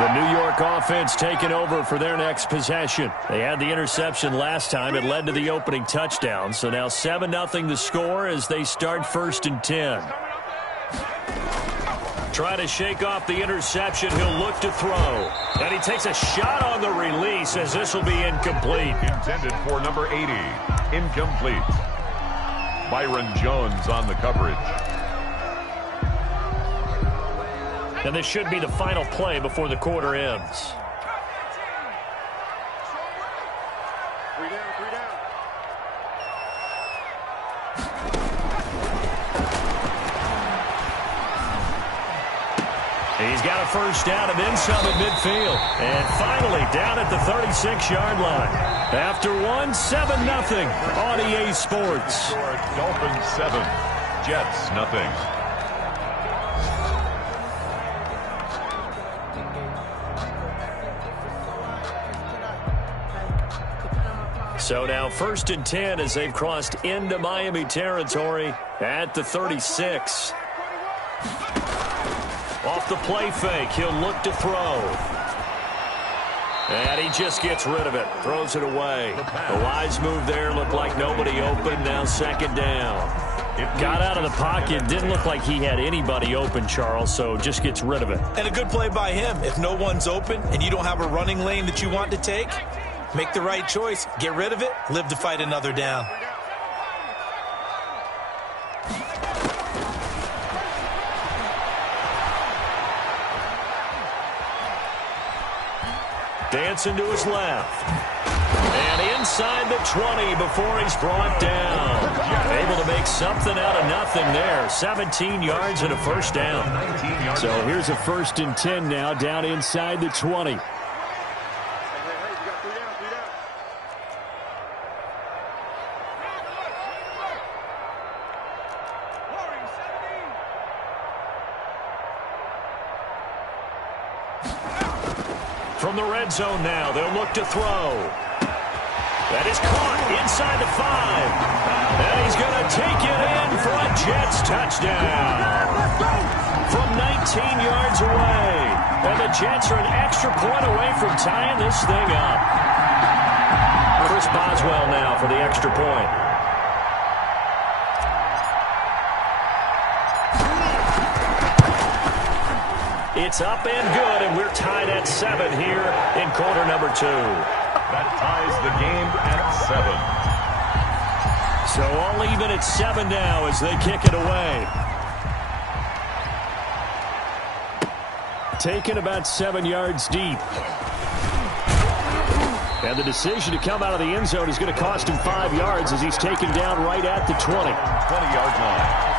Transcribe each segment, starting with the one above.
The New York offense taking over for their next possession. They had the interception last time. It led to the opening touchdown. So now 7-0 the score as they start 1st and 10. Try to shake off the interception. He'll look to throw. And he takes a shot on the release as this will be incomplete. Intended for number 80. Incomplete. Byron Jones on the coverage. And this should be the final play before the quarter ends. He's got a first down and then some at midfield. And finally down at the 36-yard line. After 7-0 on EA Sports. Dolphins 7, Jets nothing. So now 1st and 10 as they've crossed into Miami territory at the 36. Off the play fake, he'll look to throw. And he just gets rid of it, throws it away. A wise move there, looked like nobody open, now 2nd down. Got out of the pocket, didn't look like he had anybody open, Charles, so just gets rid of it. And a good play by him. If no one's open and you don't have a running lane that you want to take, make the right choice, get rid of it, live to fight another down. Dancing to his left. And inside the 20 before he's brought down. Able to make something out of nothing there. 17 yards and a first down. So here's a 1st and 10 now down inside the 20. From the red zone now, they'll look to throw. That is caught inside the 5. And he's going to take it in for a Jets touchdown. From 19 yards away. And the Jets are an extra point away from tying this thing up. Chris Boswell now for the extra point. It's up and good, and we're tied at 7 here in quarter number 2. That ties the game at 7. So all even at 7 now as they kick it away. Taken about 7 yards deep. And the decision to come out of the end zone is going to cost him 5 yards as he's taken down right at the 20. 20-yard line.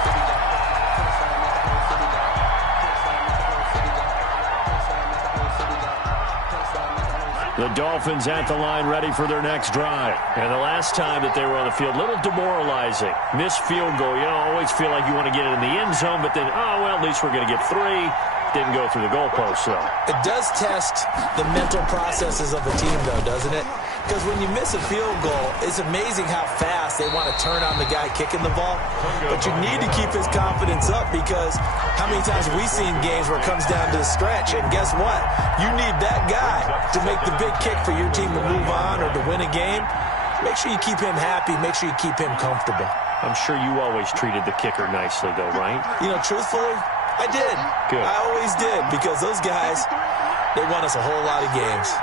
The Dolphins at the line ready for their next drive. And the last time that they were on the field, a little demoralizing. Missed field goal. You always feel like you want to get it in the end zone, but then, oh, well, at least we're going to get 3. Didn't go through the goalpost, though. It does test the mental processes of the team, though, doesn't it? Because when you miss a field goal, it's amazing how fast they want to turn on the guy kicking the ball. But you need to keep his confidence up because how many times have we seen games where it comes down to the stretch? And guess what? You need that guy to make the big kick for your team to move on or to win a game. Make sure you keep him happy. Make sure you keep him comfortable. I'm sure you always treated the kicker nicely, though, right? You know, truthfully, I did. Good. I always did because those guys, they won us a whole lot of games.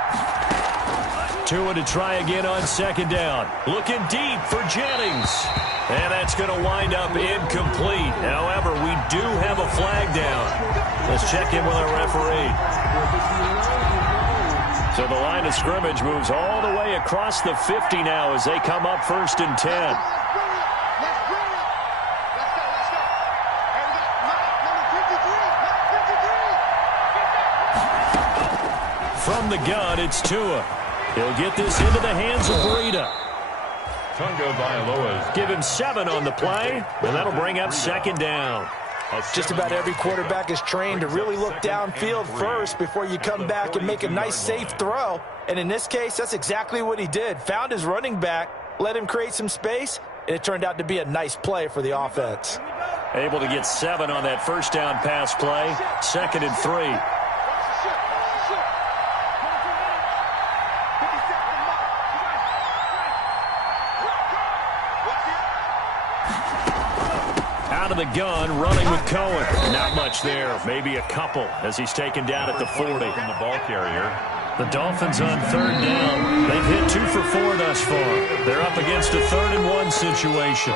Tua to try again on 2nd down. Looking deep for Jennings. And that's going to wind up incomplete. However, we do have a flag down. Let's check in with our referee. So the line of scrimmage moves all the way across the 50 now as they come up 1st and 10. From the gun, it's Tua. He'll get this into the hands of Breida. Tunga Bailoa. Give him 7 on the play, and that'll bring up 2nd down. Just about every quarterback is trained to really look downfield first before you come back and make a nice, safe throw. And in this case, that's exactly what he did. Found his running back, let him create some space, and it turned out to be a nice play for the offense. Able to get 7 on that first down pass play. 2nd and 3. out of the gun, running with Cohen. Not much there, maybe a couple as he's taken down at the 40. From the ball carrier. The Dolphins on third down. They've hit 2 for 4 thus far. They're up against a 3rd-and-1 situation.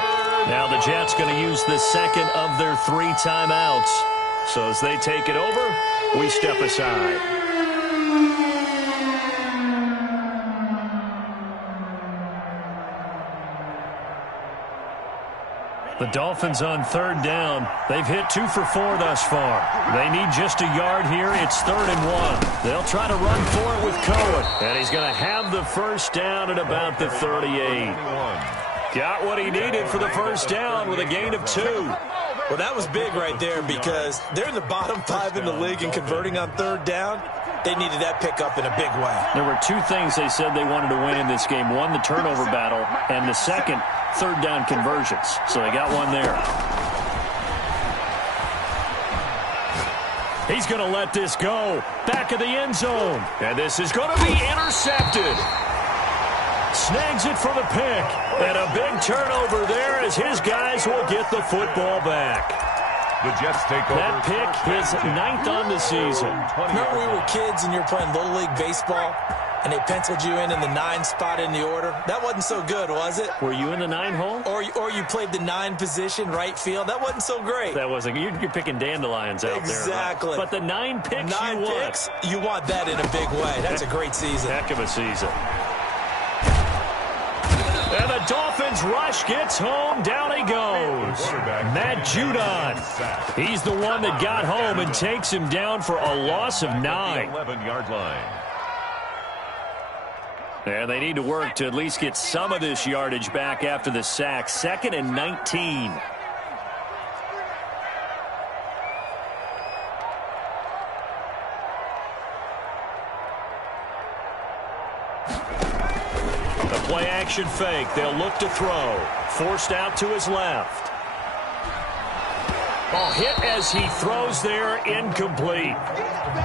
Now the Jets going to use the second of their 3 timeouts. So as they take it over, we step aside. The Dolphins on third down. They've hit 2 for 4 thus far. They need just a yard here. It's 3rd and 1. They'll try to run for it with Cohen. And he's going to have the first down at about the 38. Got what he needed for the first down with a gain of 2. Well, that was big right there because they're in the bottom 5 in the league and converting on third down. They needed that pickup in a big way. There were 2 things they said they wanted to win in this game. One, the turnover battle, and the second, third down conversions. So they got one there. He's going to let this go. Back of the end zone. And this is going to be intercepted. Snags it for the pick. And a big turnover there as his guys will get the football back. The Jets take over. That pick is 9th on the season. Remember we were kids and you were playing Little League Baseball and they penciled you in the 9 spot in the order? That wasn't so good, was it? Were you in the 9 hole? Or you played the 9 position, right field? That wasn't so great. That wasn't. You're picking dandelions out there. Exactly. But the 9 picks 9 you picks, you want that in a big way. That's a great season. Heck of a season. And the Dolphins rush gets home. Down he goes. Matt Judon. He's the one that got home and takes him down for a loss of 9. 11-yard line. And they need to work to at least get some of this yardage back after the sack. 2nd and 19. Play action fake. They'll look to throw. Forced out to his left. Oh, hit as he throws there. Incomplete.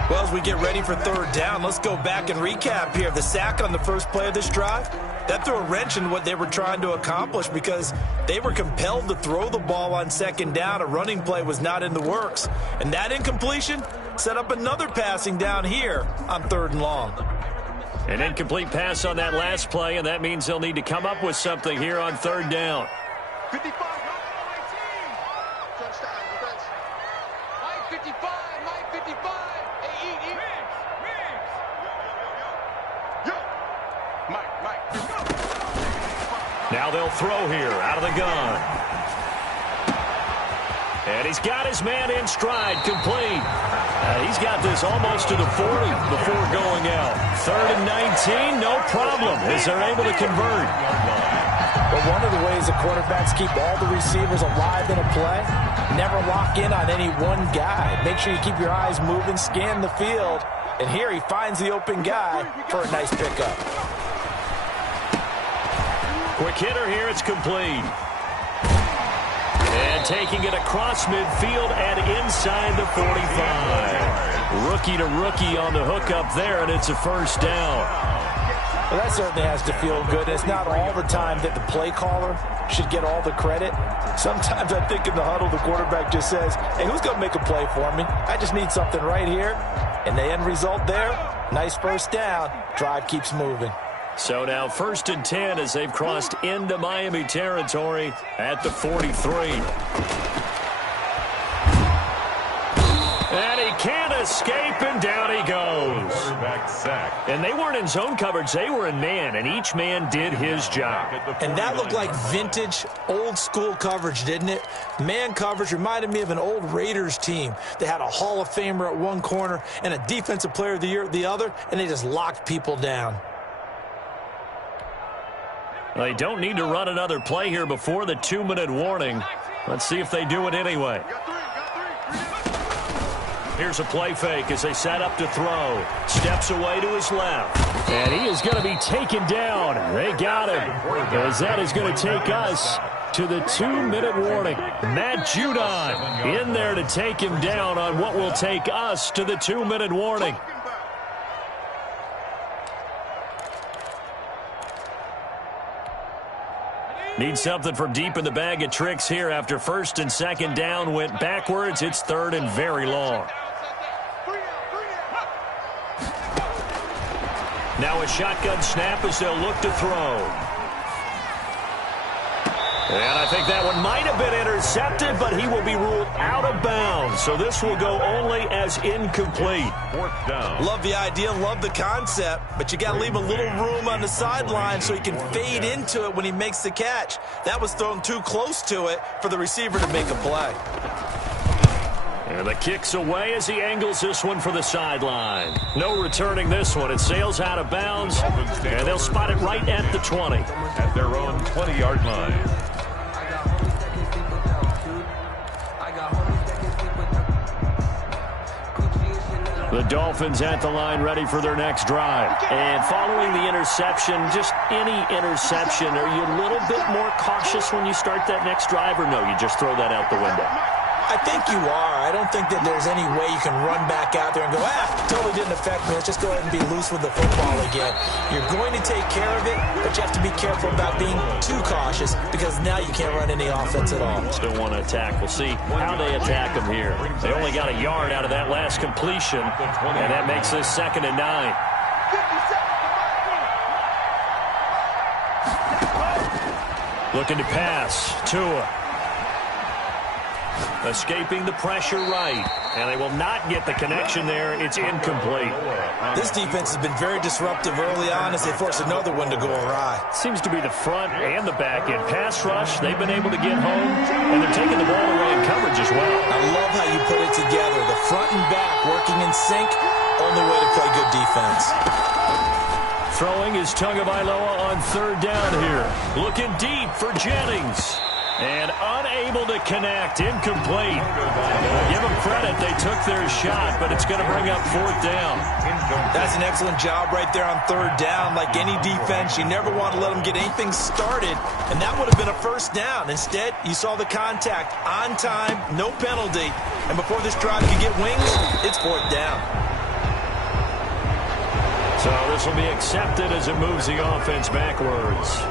Well, as we get ready for third down, let's go back and recap here. The sack on the first play of this drive, that threw a wrench in what they were trying to accomplish because they were compelled to throw the ball on second down. A running play was not in the works. And that incompletion set up another passing down here on 3rd and long. An incomplete pass on that last play, and that means they'll need to come up with something here on third down. 55, 18. Touchdown, defense. Mike 55, Mike 55. Hey, eat. Yo. Mike. Now they'll throw here out of the gun. And he's got his man in stride, complete. He's got this almost to the 40 before going out. 3rd and 19, no problem, as they're able to convert. But one of the ways the quarterbacks keep all the receivers alive in a play, never lock in on any one guy. Make sure you keep your eyes moving, scan the field. And here he finds the open guy for a nice pickup. Quick hitter here, it's complete. And taking it across midfield and inside the 45. Rookie to rookie on the hook up there, and it's a first down. Well, that certainly has to feel good. It's not all the time that the play caller should get all the credit. Sometimes I think in the huddle, the quarterback just says, hey, who's going to make a play for me? I just need something right here. And the end result there, nice first down. Drive keeps moving. So now 1st and 10 as they've crossed into Miami territory at the 43. And he can't escape, and down he goes. Quarterback sack. And they weren't in zone coverage. They were in man, and each man did his job. And that looked like vintage, old-school coverage, didn't it? Man coverage reminded me of an old Raiders team. They had a Hall of Famer at one corner and a Defensive Player of the Year at the other, and they just locked people down. They don't need to run another play here before the 2-minute warning. Let's see if they do it anyway. Here's a play fake as they set up to throw. Steps away to his left. And he is going to be taken down. They got him. As that is going to take us to the 2-minute warning. Matt Judon in there to take him down on what will take us to the 2-minute warning. Need something from deep in the bag of tricks here after first and second down went backwards. It's third and very long. Now a shotgun snap as they'll look to throw. And I think that one might have been intercepted, but he will be ruled out of bounds. So this will go only as incomplete. Fourth down. Love the idea, love the concept, but you got to leave a little room on the sideline so he can fade into it when he makes the catch. That was thrown too close to it for the receiver to make a play. And the kick's away as he angles this one for the sideline. No returning this one. It sails out of bounds, and they'll spot it right at the 20. At their own 20-yard line. The Dolphins at the line ready for their next drive. And following the interception, just any interception, are you a little bit more cautious when you start that next drive, or no, you just throw that out the window? I think you are. I don't think that there's any way you can run back out there and go, totally didn't affect me. Let's just go ahead and be loose with the football again. You're going to take care of it, but you have to be careful about being too cautious because now you can't run any offense at all. Still want to attack. We'll see how they attack them here. They only got a yard out of that last completion, and that makes this 2nd and 9. Looking to pass. Tua. Escaping the pressure right. And they will not get the connection there. It's incomplete. This defense has been very disruptive early on as they force another one to go awry. Seems to be the front and the back end. Pass rush, they've been able to get home, and they're taking the ball away in coverage as well. I love how you put it together. The front and back working in sync. Only way to play good defense. Throwing is Tagovailoa on 3rd down here. Looking deep for Jennings. And unable to connect. Incomplete. Give them credit. They took their shot, but it's going to bring up 4th down. That's an excellent job right there on 3rd down. Like any defense, you never want to let them get anything started, and that would have been a 1st down. Instead, you saw the contact on time, no penalty, and before this drive could get wings, it's 4th down. So this will be accepted as it moves the offense backwards.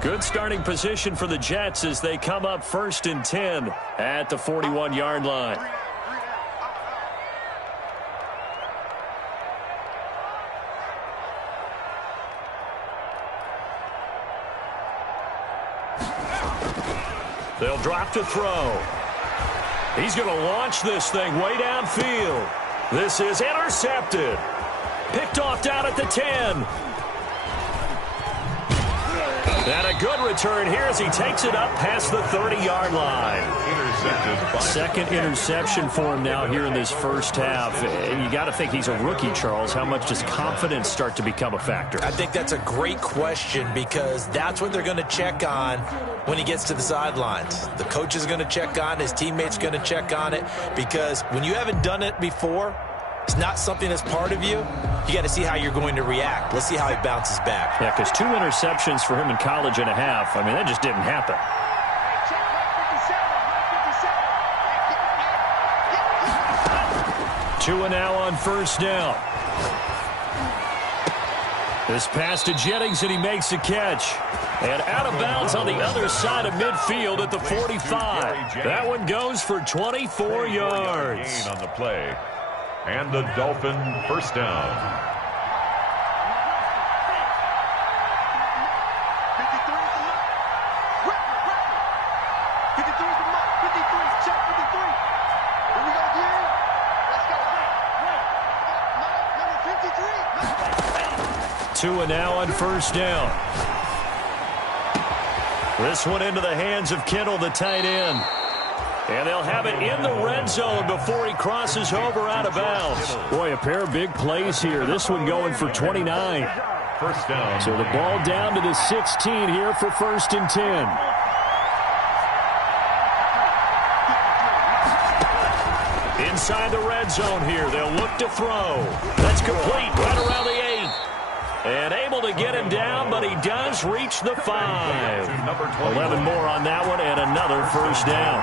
Good starting position for the Jets as they come up 1st and 10 at the 41-yard line. They'll drop to throw. He's going to launch this thing way downfield. This is intercepted. Picked off down at the 10. And a good return here as he takes it up past the 30-yard line. Second interception for him now here in this first half. You got to think he's a rookie, Charles. How much does confidence start to become a factor? I think that's a great question because that's what they're going to check on when he gets to the sidelines. The coach is going to check on it. His teammates going to check on it because when you haven't done it before, it's not something that's part of you. You got to see how you're going to react. Let's see how he bounces back. Yeah, because 2 interceptions for him in college and a half. I mean, that just didn't happen. Tua now on 1st down. This pass to Jennings, and he makes the catch. And out of bounds on the other side of midfield at the 45. That one goes for 24 yards. On the play. And the Dolphin 1st down. Tua now on 1st down. This one into the hands of Kittle, the tight end. And they'll have it in the red zone before he crosses over out of bounds. Boy, a pair of big plays here. This one going for 29. 1st down. So the ball down to the 16 here for 1st and 10. Inside the red zone here. They'll look to throw. That's complete right around the 8. And able to get him down, but he does reach the 5. 11 more on that one and another 1st down.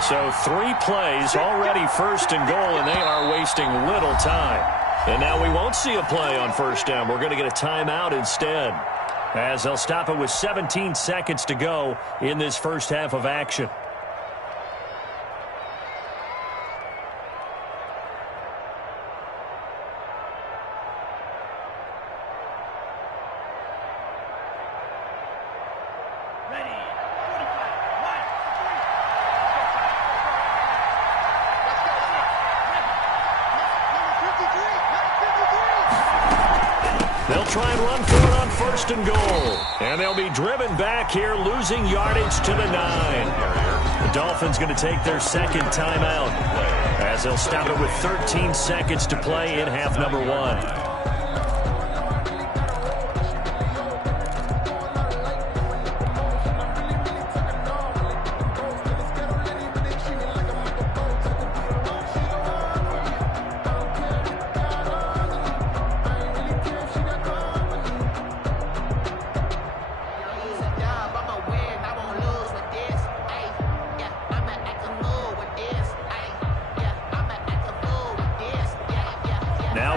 So 3 plays already first and goal, and they are wasting little time. And now we won't see a play on first down. We're going to get a timeout instead, as they'll stop it with 17 seconds to go in this first half of action. They'll try and run for it on first and goal. And they'll be driven back here, losing yardage to the 9. The Dolphins going to take their second timeout, as they'll stop it with 13 seconds to play in half number 1.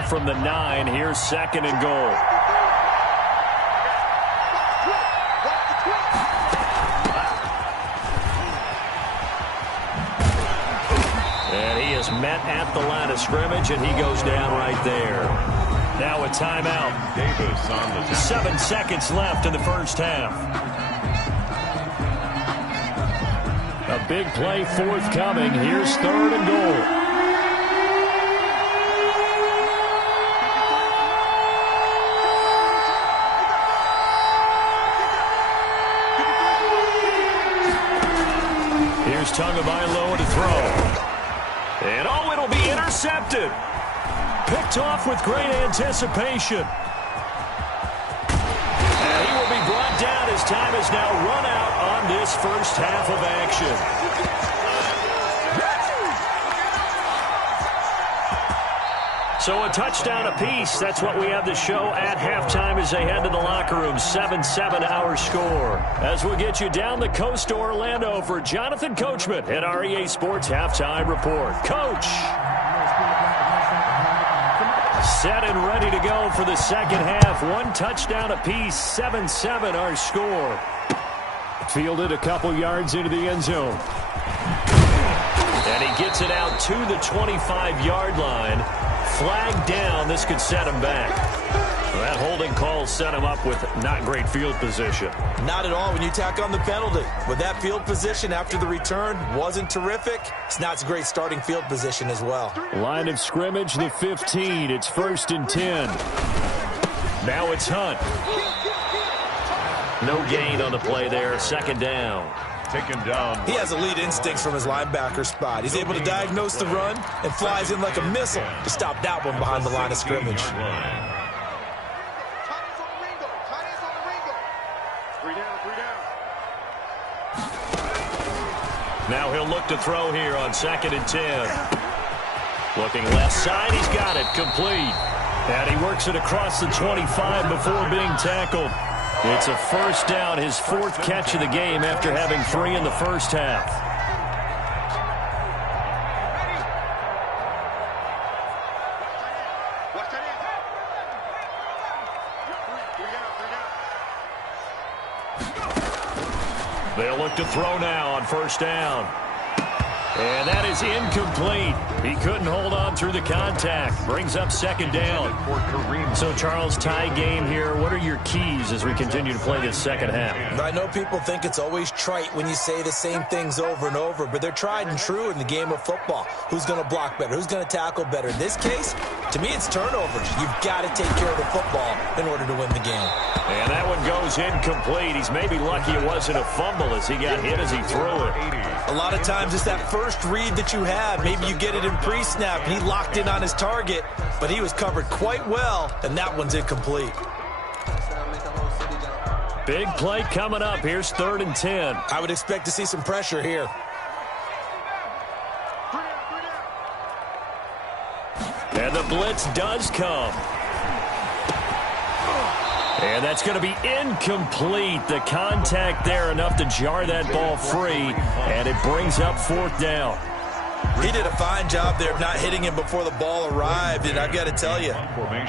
From the 9, here's second and goal. And he is met at the line of scrimmage, and he goes down right there. Now a timeout. Davis on the 7 seconds left in the first half. A big play forthcoming. Here's third and goal. Here's Tagovailoa to throw. And oh, it'll be intercepted. Picked off with great anticipation. And he will be brought down as time has now run out on this first half of action. So a touchdown apiece. That's what we have the show at halftime as they head to the locker room. 7-7 our score. As we'll get you down the coast to Orlando for Jonathan Coachman at REA Sports Halftime Report. Coach. Set and ready to go for the second half. 1 touchdown apiece. 7-7 our score. Fielded a couple yards into the end zone. And he gets it out to the 25-yard line. Flag down. This could set him back. That holding call set him up with not great field position. Not at all when you tack on the penalty. With that field position after the return wasn't terrific. It's not a great starting field position as well. Line of scrimmage, the 15. It's 1st and 10. Now it's Hunt. No gain on the play there. Second down. Taken down. He has elite instincts from his linebacker spot. He's able to diagnose the run and flies in like a missile to stop that one behind the line of scrimmage. Now he'll look to throw here on 2nd and 10. Looking left side, he's got it complete. And he works it across the 25 before being tackled. It's a first down, his 4th catch of the game after having 3 in the first half. They'll look to throw now on first down. And that is incomplete. He couldn't hold on through the contact. Brings up second down. So, Charles, tie game here. What are your keys as we continue to play this second half? I know people think it's always trite when you say the same things over and over, but they're tried and true in the game of football. Who's going to block better? Who's going to tackle better? In this case, to me, it's turnovers. You've got to take care of the football in order to win the game. And that one goes incomplete. He's maybe lucky it wasn't a fumble as he got hit as he threw it. A lot of times it's that first read that you have. Maybe you get it in pre-snap, and he locked in on his target, but he was covered quite well, and that one's incomplete. Big play coming up. Here's 3rd and 10. I would expect to see some pressure here. And the blitz does come. And that's going to be incomplete. The contact there enough to jar that ball free, and it brings up 4th down. He did a fine job there of not hitting him before the ball arrived, and I've got to tell you,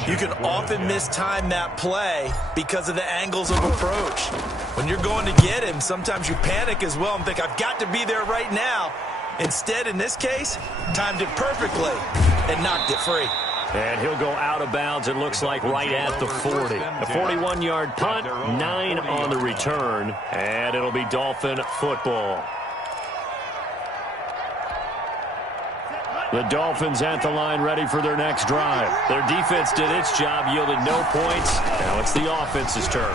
you can often mistime that play because of the angles of approach. When you're going to get him, sometimes you panic as well and think, I've got to be there right now. Instead, in this case, timed it perfectly and knocked it free. And he'll go out of bounds, it looks like, right at the 40. A 41-yard punt, 9 on the return, and it'll be Dolphin football. The Dolphins at the line ready for their next drive. Their defense did its job, yielded no points. Now it's the offense's turn.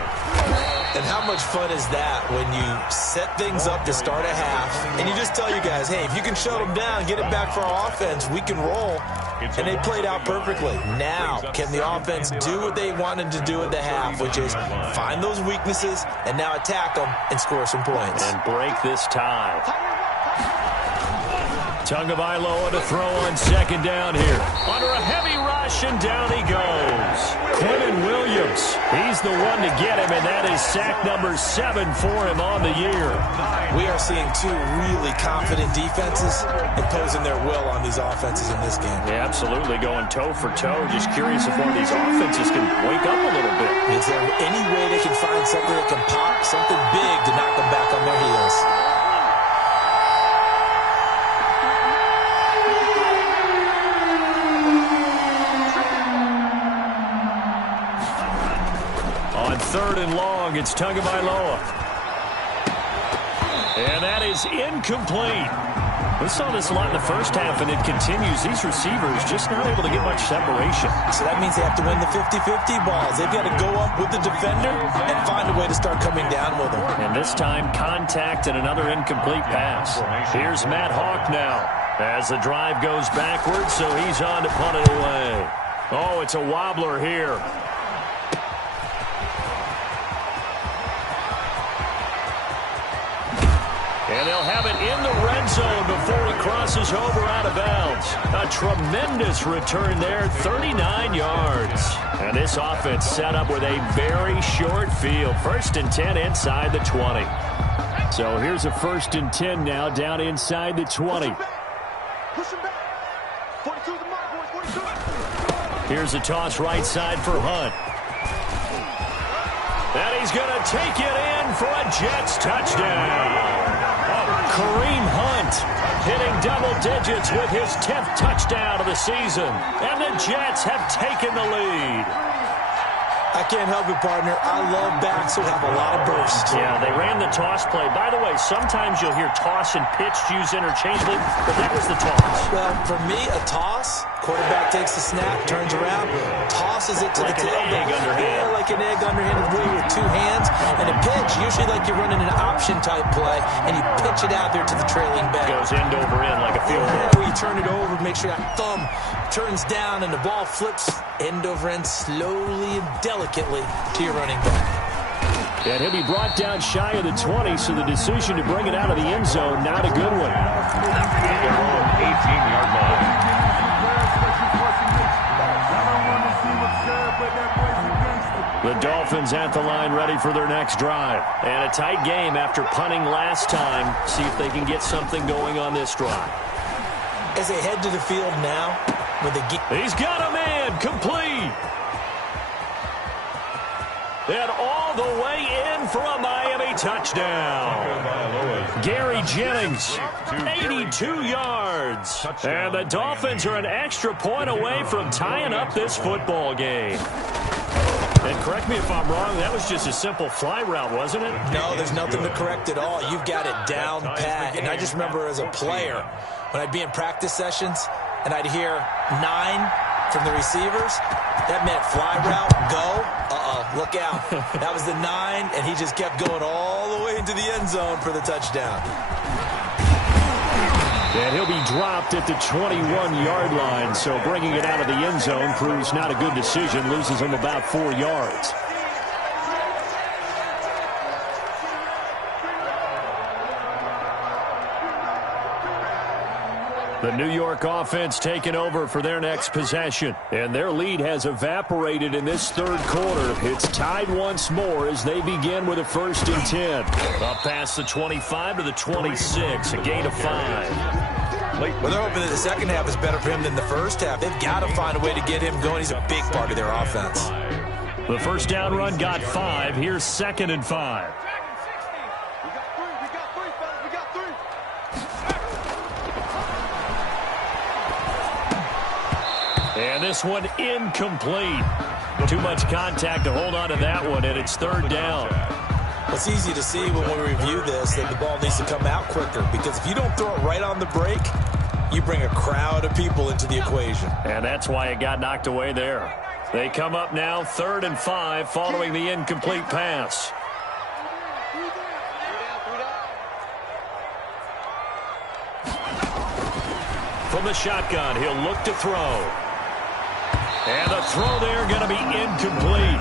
And how much fun is that when you set things up to start a half and you just tell you guys, hey, if you can shut them down, get it back for our offense, we can roll. And they played out perfectly. Now, can the offense do what they wanted to do at the half, which is find those weaknesses and now attack them and score some points. And break this tie. Tagovailoa to throw on 2nd down here. Under a heavy rush, and down he goes. Quinnen Williams, he's the one to get him, and that is sack number 7 for him on the year. We are seeing 2 really confident defenses imposing their will on these offenses in this game. Yeah, absolutely, going toe for toe. Just curious if one of these offenses can wake up a little bit. Is there any way they can find something that can pop, something big to knock them back on their heels? On 3rd and long, it's Tagovailoa. And that is incomplete. We saw this a lot in the first half, and it continues. These receivers just not able to get much separation. So that means they have to win the 50-50 balls. They've got to go up with the defender and find a way to start coming down with them. And this time, contact and another incomplete pass. Here's Matt Hawk now as the drive goes backwards, so he's on to punt it away. Oh, it's a wobbler here. And they'll have it in the red zone before he crosses over out of bounds. A tremendous return there, 39 yards. And this offense set up with a very short field. 1st and 10 inside the 20. So here's a 1st and 10 now down inside the 20. Here's a toss right side for Hunt. And he's going to take it in for a Jets touchdown. Kareem Hunt hitting double digits with his 10th touchdown of the season. And the Jets have taken the lead. I can't help it, partner. I love backs who have a lot of burst. Yeah, they ran the toss play. By the way, sometimes you'll hear toss and pitch used interchangeably, but that was the toss. Well, for me, a toss, quarterback takes the snap, turns around, tosses it to like the tailback. Yeah, like an egg underhanded way with 2 hands. And a pitch, usually like you're running an option-type play, and you pitch it out there to the trailing back. Goes end over end like a field goal. Where you turn it over, make sure that thumb turns down, and the ball flips end over end slowly and delicately to your running back. And he'll be brought down shy of the 20, so the decision to bring it out of the end zone, not a good one. 18-yard line. The Dolphins at the line ready for their next drive. And a tight game after punting last time. See if they can get something going on this drive. As they head to the field now, with the he's got a man complete. And all the way in for a Miami touchdown. Gary Jennings, 82 yards. And the Dolphins are an extra point away from tying up this football game. And correct me if I'm wrong, that was just a simple fly route, wasn't it? No, there's nothing to correct at all. You've got it down pat. And I just remember as a player, when I'd be in practice sessions and I'd hear 9 from the receivers, that meant fly route, go. Look out. That was the 9, and he just kept going all the way into the end zone for the touchdown. And he'll be dropped at the 21-yard line, so bringing it out of the end zone proves not a good decision, loses him about 4 yards. The New York offense taking over for their next possession. And their lead has evaporated in this third quarter. It's tied once more as they begin with a 1st and 10. Up past the 25 to the 26, a gain of 5. Well, they're hoping that the second half is better for him than the first half. They've got to find a way to get him going. He's a big part of their offense. The first down run got 5. Here's 2nd and 5. And this one incomplete. Too much contact to hold on to that one, and it's 3rd down. It's easy to see when we review this that the ball needs to come out quicker, because if you don't throw it right on the break, you bring a crowd of people into the equation. And that's why it got knocked away there. They come up now 3rd and 5 following the incomplete pass. From the shotgun, he'll look to throw. And the throw there going to be incomplete.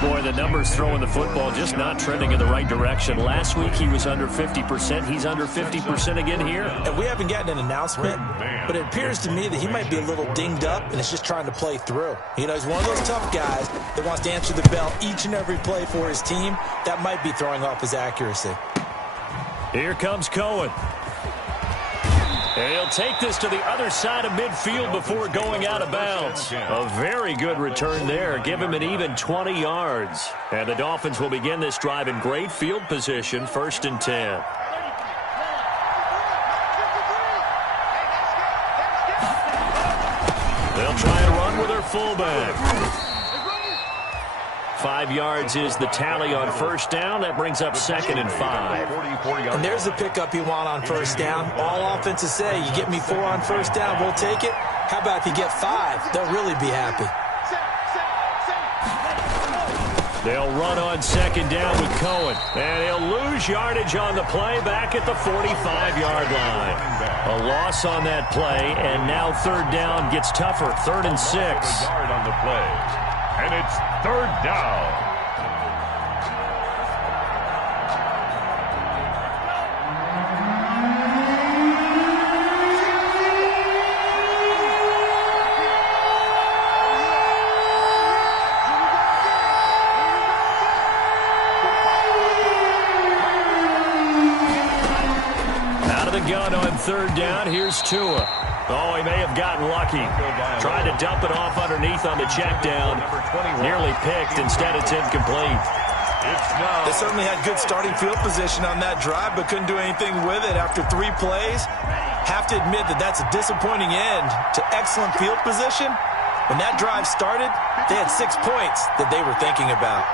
Boy, the numbers throwing the football just not trending in the right direction. Last week he was under 50%. He's under 50% again here. And we haven't gotten an announcement, but it appears to me that he might be a little dinged up and is just trying to play through. You know, he's one of those tough guys that wants to answer the bell each and every play for his team. That might be throwing off his accuracy. Here comes Cohen. And he'll take this to the other side of midfield before going out of bounds. A very good return there. Give him an even 20 yards. And the Dolphins will begin this drive in great field position, 1st and 10. They'll try and run with their fullback. 5 yards is the tally on 1st down. That brings up 2nd and 5. And there's the pickup you want on 1st down. All offenses say, you get me 4 on 1st down, we'll take it. How about if you get 5? They'll really be happy. They'll run on 2nd down with Cohen. And he'll lose yardage on the play back at the 45-yard line. A loss on that play, and now 3rd down gets tougher. 3rd and 6. Yard on the play. And it's 3rd down. Out of the gun on 3rd down, here's Tua. Oh, he may have gotten lucky. Tried to dump it off underneath on the check down. Nearly picked. Instead, it's incomplete. They certainly had good starting field position on that drive, but couldn't do anything with it after 3 plays. Have to admit that that's a disappointing end to excellent field position. When that drive started, they had 6 points that they were thinking about.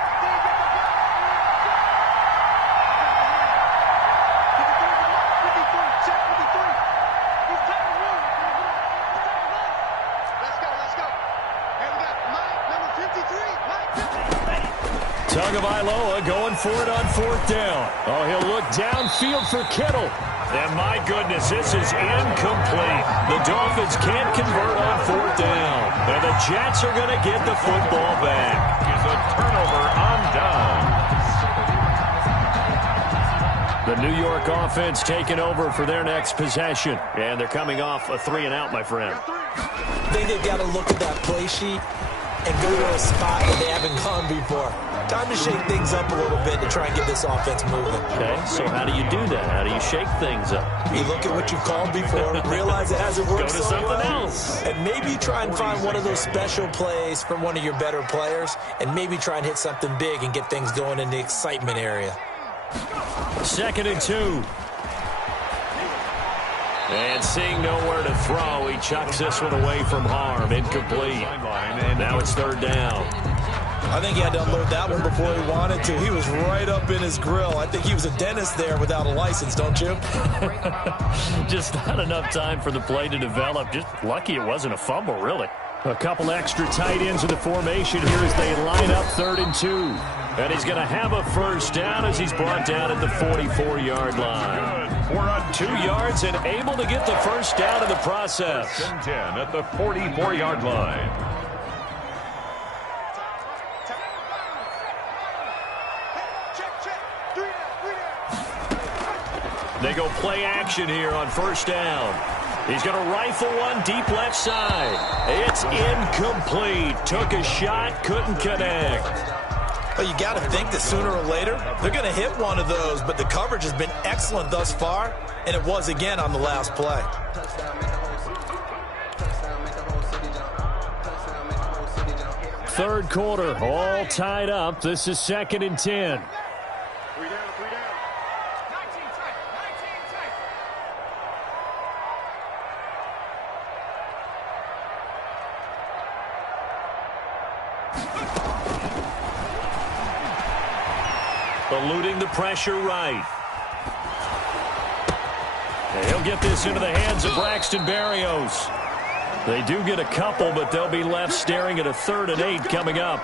Tagovailoa going for it on 4th down. Oh, he'll look downfield for Kittle. And my goodness, this is incomplete. The Dolphins can't convert on 4th down. And the Jets are going to get the football back. Is a turnover on down. The New York offense taking over for their next possession. And they're coming off a 3-and-out, my friend. I think they've got to look at that play sheet and go to a spot that they haven't gone before. Time to shake things up a little bit to try and get this offense moving. Okay, so how do you do that? How do you shake things up? You look at what you've called before, realize it hasn't worked Go to so something well, else. and maybe try and find one of those special plays from one of your better players, and maybe try and hit something big and get things going in the excitement area. 2nd and 2. And seeing nowhere to throw, he chucks this one away from harm. Incomplete. Now it's 3rd down. I think he had to unload that one before he wanted to. He was right up in his grill. I think he was a dentist there without a license, don't you? Just not enough time for the play to develop. Just lucky it wasn't a fumble, really. A couple extra tight ends in the formation here as they line up 3rd and 2. And he's going to have a 1st down as he's brought down at the 44-yard line. Good. 4 on 2 yards and able to get the 1st down in the process. 10 at the 44-yard line. They go play action here on 1st down. He's going to rifle one deep left side. It's incomplete. Took a shot, couldn't connect. Well, you got to think that sooner or later they're going to hit one of those, but the coverage has been excellent thus far, and it was again on the last play. Third quarter, all tied up. This is 2nd and 10. Eluding the pressure right. He'll get this into the hands of Braxton Berrios. They do get a couple, but they'll be left staring at a 3rd and 8 coming up.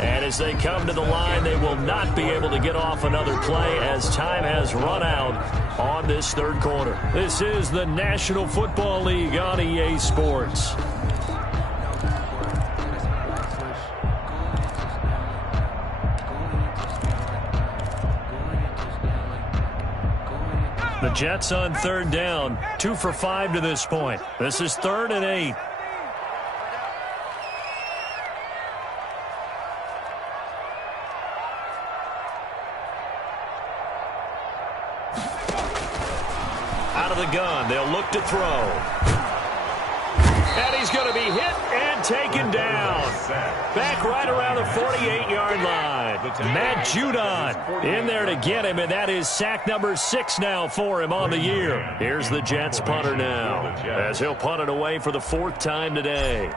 And as they come to the line, they will not be able to get off another play as time has run out on this 3rd quarter. This is the National Football League on EA Sports. The Jets on 3rd down, 2 for 5 to this point. This is 3rd and 8. Out of the gun, they'll look to throw. And he's going to be hit and taken down. Back right around the 48-yard line. Matt Judon in there to get him, and that is sack number 6 now for him on the year. Here's the Jets punter now, as he'll punt it away for the 4th time today.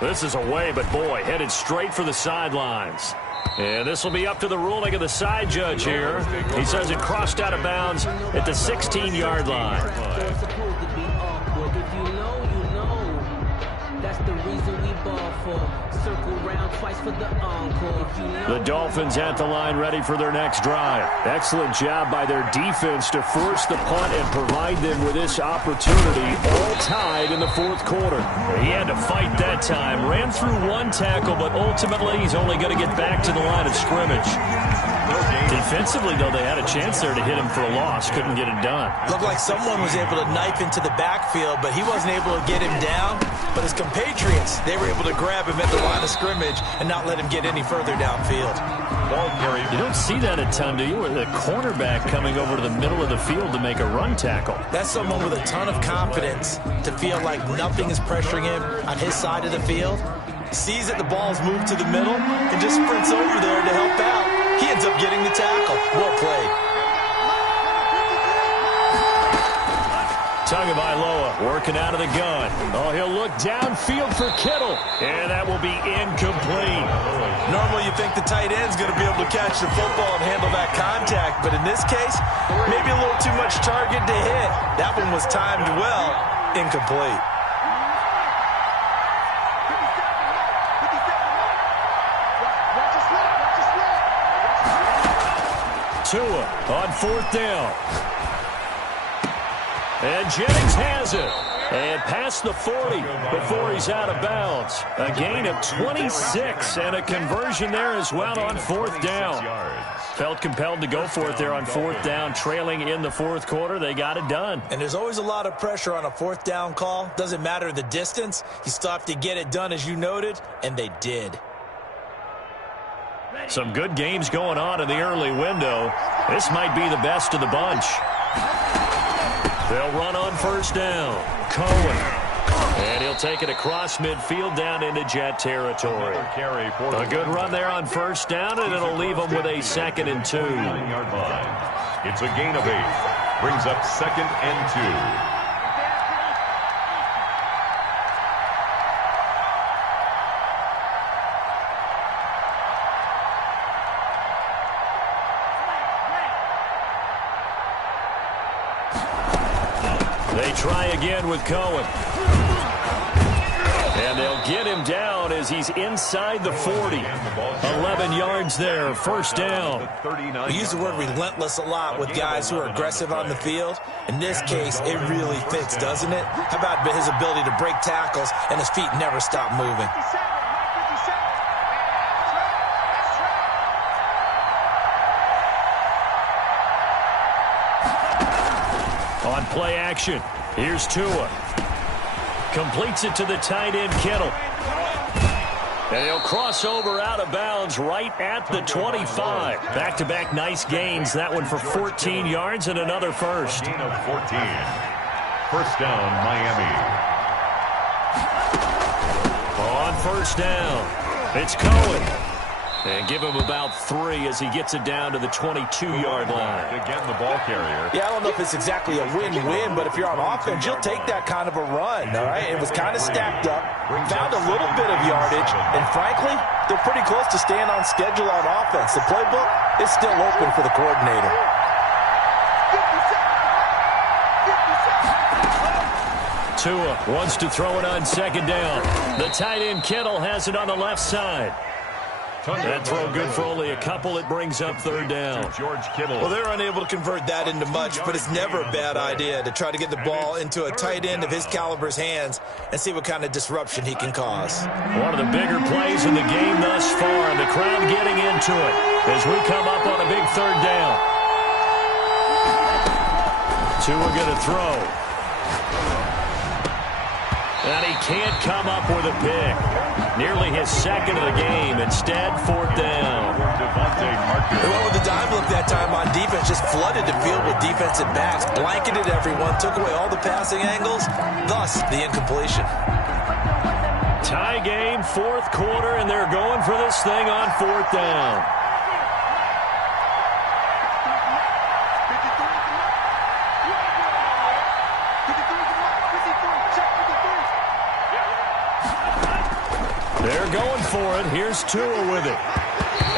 This is away, but boy, headed straight for the sidelines. And this will be up to the ruling of the side judge here. He says it crossed out of bounds at the 16-yard line. The Dolphins at the line ready for their next drive. Excellent job by their defense to force the punt and provide them with this opportunity, all tied in the 4th quarter. He had to fight that time. Ran through one tackle, but ultimately he's only going to get back to the line of scrimmage. Defensively, though, they had a chance there to hit him for a loss. Couldn't get it done. Looked like someone was able to knife into the backfield, but he wasn't able to get him down. But his compatriots, they were able to grab him at the line of scrimmage and not let him get any further downfield. You don't see that a ton, do you? With a cornerback coming over to the middle of the field to make a run tackle. That's someone with a ton of confidence to feel like nothing is pressuring him on his side of the field. Sees that the ball's moved to the middle and just sprints over there to help out. He ends up getting the tackle. Well played. Tagovailoa working out of the gun. Oh, he'll look downfield for Kittle. And that will be incomplete. Normally you think the tight end's going to be able to catch the football and handle that contact. But in this case, maybe a little too much target to hit. That one was timed well. Incomplete. Tua on 4th down. And Jennings has it. And past the 40 before he's out of bounds. A gain of 26 and a conversion there as well on 4th down. Felt compelled to go for it there on 4th down, trailing in the 4th quarter. They got it done. And there's always a lot of pressure on a 4th down call. Doesn't matter the distance. You still have to get it done, as you noted, and they did. Some good games going on in the early window. This might be the best of the bunch. They'll run on 1st down. Cohen. And he'll take it across midfield down into Jet territory. A good run there on 1st down, and it'll leave them with a 2nd and 2. It's a gain of 8. Brings up 2nd and 2. They try again with Cohen. And they'll get him down as he's inside the 40. 11 yards there, first down. We use the word relentless a lot with guys who are aggressive on the field. In this case, it really fits, doesn't it? How about his ability to break tackles and his feet never stop moving? On play action, here's Tua. Completes it to the tight end, Kittle. And he'll cross over out of bounds right at the 25. Back-to-back nice gains. That one for 14 yards and another first. Gain of 14. First down, Miami. On first down, it's Cohen. And give him about 3 as he gets it down to the 22-yard line. Again, the ball carrier. Yeah, I don't know if it's exactly a win-win, but if you're on offense, you'll take that kind of a run, all right? It was kind of stacked up, found a little bit of yardage, and frankly, they're pretty close to staying on schedule on offense. The playbook is still open for the coordinator. Tua wants to throw it on second down. The tight end, Kittle, has it on the left side. That throw good for only a couple. It brings up third down. George Kittle. Well, they're unable to convert that into much, but it's never a bad idea to try to get the ball into a tight end of his caliber's hands and see what kind of disruption he can cause. One of the bigger plays in the game thus far, and the crowd getting into it as we come up on a big third down. Tua going to throw. And he can't come up with a pick. Nearly his second of the game. Instead, fourth down. They went with the dime look that time on defense. Just flooded the field with defensive backs. Blanketed everyone. Took away all the passing angles. Thus, the incompletion. Tie game, fourth quarter, and they're going for this thing on fourth down. They're going for it. Here's Tua with it.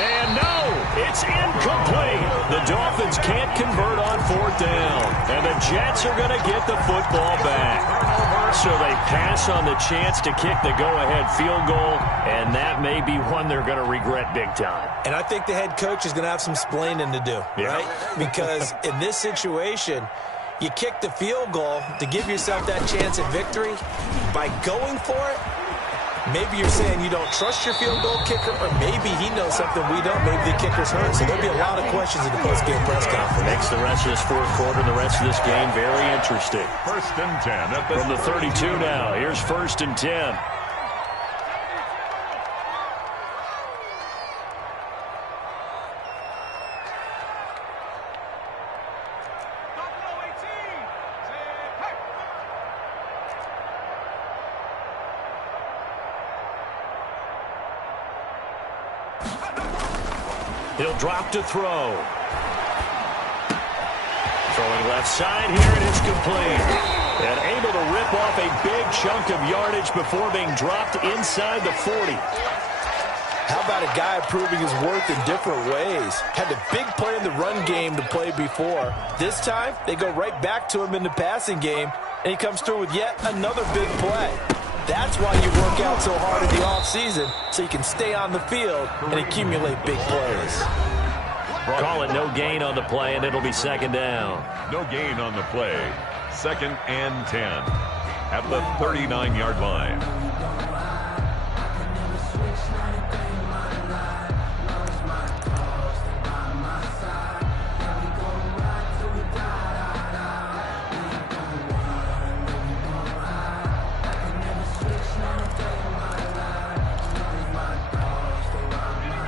And no, it's incomplete. The Dolphins can't convert on fourth down. And the Jets are going to get the football back. So they pass on the chance to kick the go-ahead field goal, and that may be one they're going to regret big time. And I think the head coach is going to have some splaining to do, right? Because in this situation, you kick the field goal to give yourself that chance at victory. By going for it, maybe you're saying you don't trust your field goal kicker, or maybe he knows something we don't. Maybe the kicker's hurt. So there'll be a lot of questions in the post-game press conference. Makes the rest of this fourth quarter and the rest of this game very interesting. First and 10. From the 32 now, here's first and 10. He'll drop to throw. Throwing left side here, and it's complete. And able to rip off a big chunk of yardage before being dropped inside the 40. How about a guy proving his worth in different ways? Had a big play in the run game to play before. This time, they go right back to him in the passing game, and he comes through with yet another big play. That's why you work out so hard in the offseason, so you can stay on the field and accumulate big plays. Call it no gain on the play, and it'll be second down. No gain on the play. Second and 10 at the 39-yard line.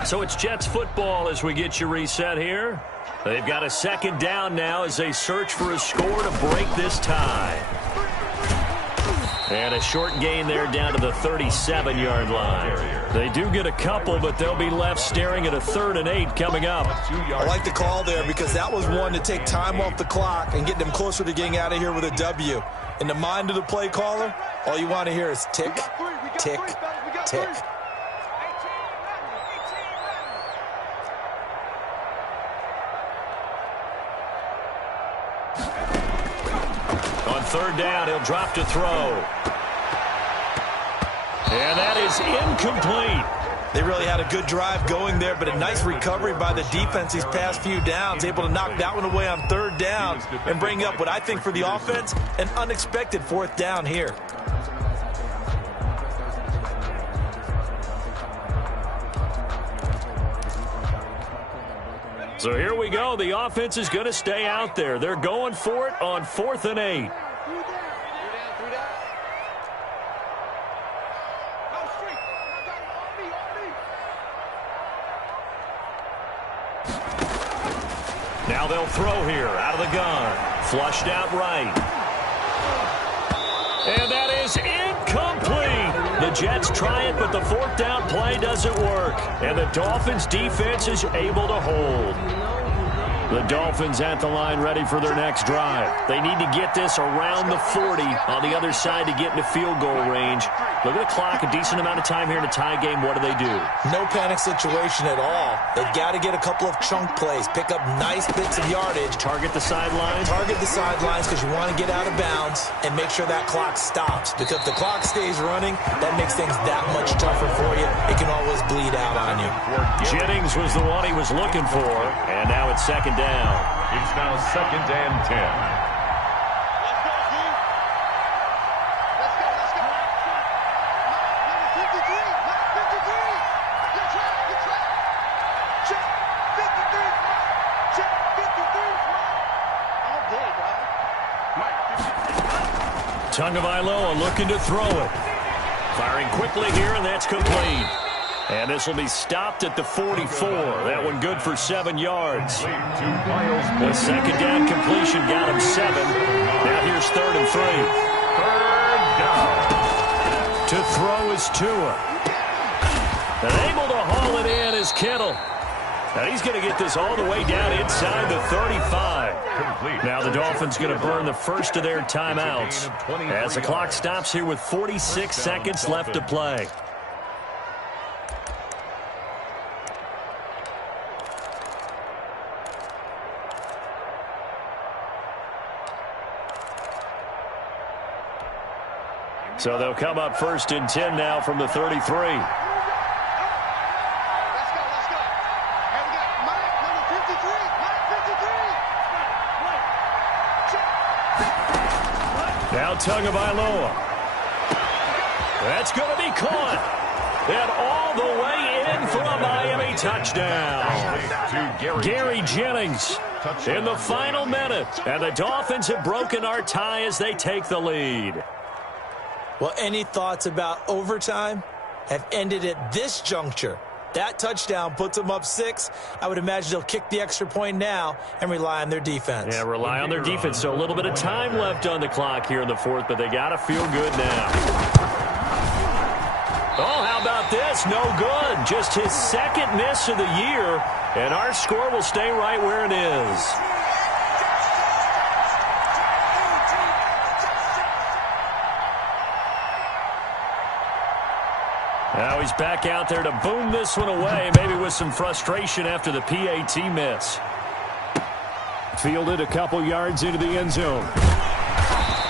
So it's Jets football as we get you reset here. They've got a second down now as they search for a score to break this tie. And a short gain there down to the 37-yard line. They do get a couple, but they'll be left staring at a 3rd and 8 coming up. I like the call there because that was one to take time off the clock and get them closer to getting out of here with a W. In the mind of the play caller, all you want to hear is tick, tick, tick. On third down, he'll drop to throw. And that is incomplete. They really had a good drive going there, but a nice recovery by the defense these past few downs, able to knock that one away on third down and bring up what I think for the offense, an unexpected fourth down here. So here we go. The offense is going to stay out there. They're going for it on 4th and 8. Now they'll throw here out of the gun. Flushed out right. And that is incomplete. The Jets try it, but the fourth down play doesn't work. And the Dolphins defense is able to hold. The Dolphins at the line ready for their next drive. They need to get this around the 40 on the other side to get into field goal range. Look at the clock, a decent amount of time here in a tie game. What do? No panic situation at all. They've got to get a couple of chunk plays, pick up nice bits of yardage. Target the sidelines? Target the sidelines because you want to get out of bounds and make sure that clock stops. Because if the clock stays running, that makes things that much tougher for you. It can always bleed out on you. Jennings was the one he was looking for, and now it's second down. It's now 2nd and 10. Tagovailoa looking to throw it. Firing quickly here, and that's complete. And this will be stopped at the 44. That one good for 7 yards. The second down completion got him 7. Now here's 3rd and 3. 3rd down. To throw is Tua. And able to haul it in is Kittle. And he's going to get this all the way down inside the 35. Complete. Now the Dolphins going to burn the first of their timeouts as the clock stops here with 46 seconds left to play. So they'll come up 1st and 10 now from the 33. Now Tagovailoa. That's going to be caught. And all the way in for a Miami touchdown. Gary Jennings in the final minute. And the Dolphins have broken our tie as they take the lead. Well, any thoughts about overtime have ended at this juncture. That touchdown puts them up 6. I would imagine they'll kick the extra point now and rely on their defense. Yeah, rely on their defense. So a little bit of time left on the clock here in the 4th, but they got to feel good now. Oh, how about this? No good. Just his 2nd miss of the year, and our score will stay right where it is. Now he's back out there to boom this one away, maybe with some frustration after the PAT miss. Fielded a couple yards into the end zone.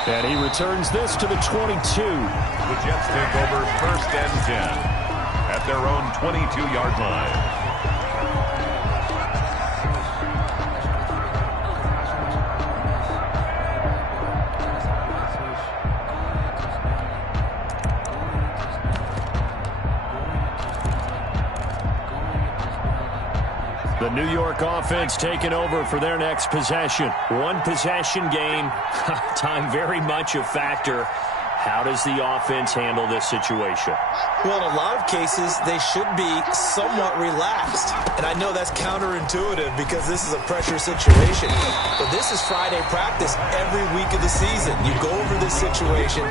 And he returns this to the 22. The Jets take over 1st and 10 at their own 22-yard line. The New York offense taking over for their next possession. One possession game. Time very much a factor. How does the offense handle this situation? Well, in a lot of cases, they should be somewhat relaxed. And I know that's counterintuitive because this is a pressure situation. But this is Friday practice every week of the season. You go over this situation,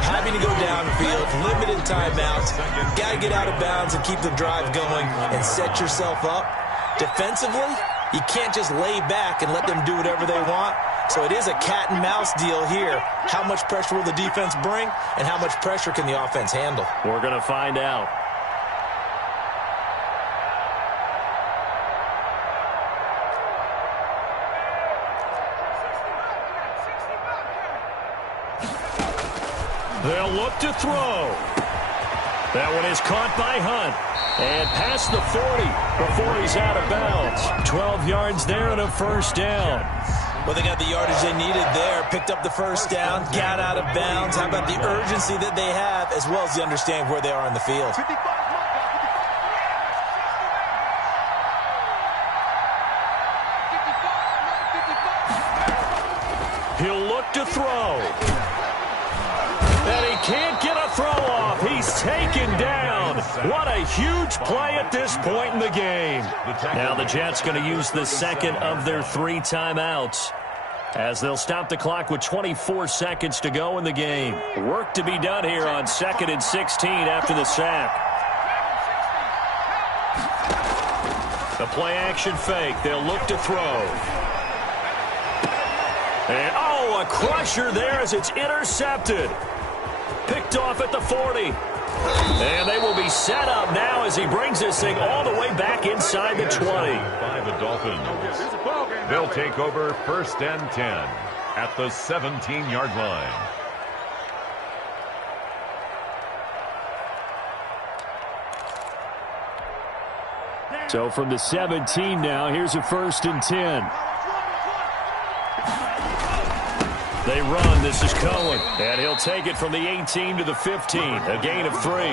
having to go downfield, limited timeouts. Got to get out of bounds and keep the drive going and set yourself up. Defensively, you can't just lay back and let them do whatever they want. So it is a cat and mouse deal here. How much pressure will the defense bring, and how much pressure can the offense handle? We're going to find out. They'll look to throw. That one is caught by Hunt. And past the 40 before he's out of bounds. 12 yards there and a first down. Well, they got the yardage they needed there. Picked up the first down, got out of bounds. How about the urgency that they have, as well as the understanding where they are in the field? He'll look to throw. And he can't get a throw off. He's taken down. What a huge play at this point in the game. Now the Jets going to use the second of their 3 timeouts, as they'll stop the clock with 24 seconds to go in the game. Work to be done here on 2nd and 16 after the sack. The play action fake. They'll look to throw. And, a crusher there as it's intercepted. Picked off at the 40. And they will be set up now as he brings this thing all the way back inside the 20. By the Dolphins. They'll take over 1st and 10 at the 17-yard line. So from the 17 now, here's a 1st and 10. They run. This is Cohen. And he'll take it from the 18 to the 15. A gain of 3.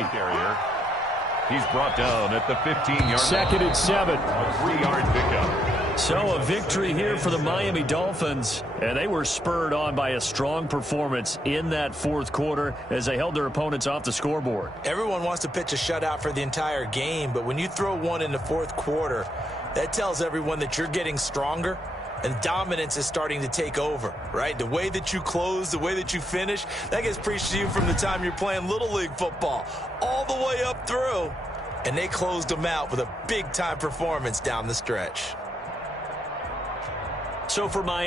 He's brought down at the 15-yard line. 2nd and 7. A 3-yard pickup. So a victory here for the Miami Dolphins. And they were spurred on by a strong performance in that 4th quarter as they held their opponents off the scoreboard. Everyone wants to pitch a shutout for the entire game, but when you throw one in the 4th quarter, that tells everyone that you're getting stronger. And dominance is starting to take over, right? The way that you close, the way that you finish, that gets preached to you from the time you're playing Little League football all the way up through. And they closed them out with a big-time performance down the stretch. So for Miami.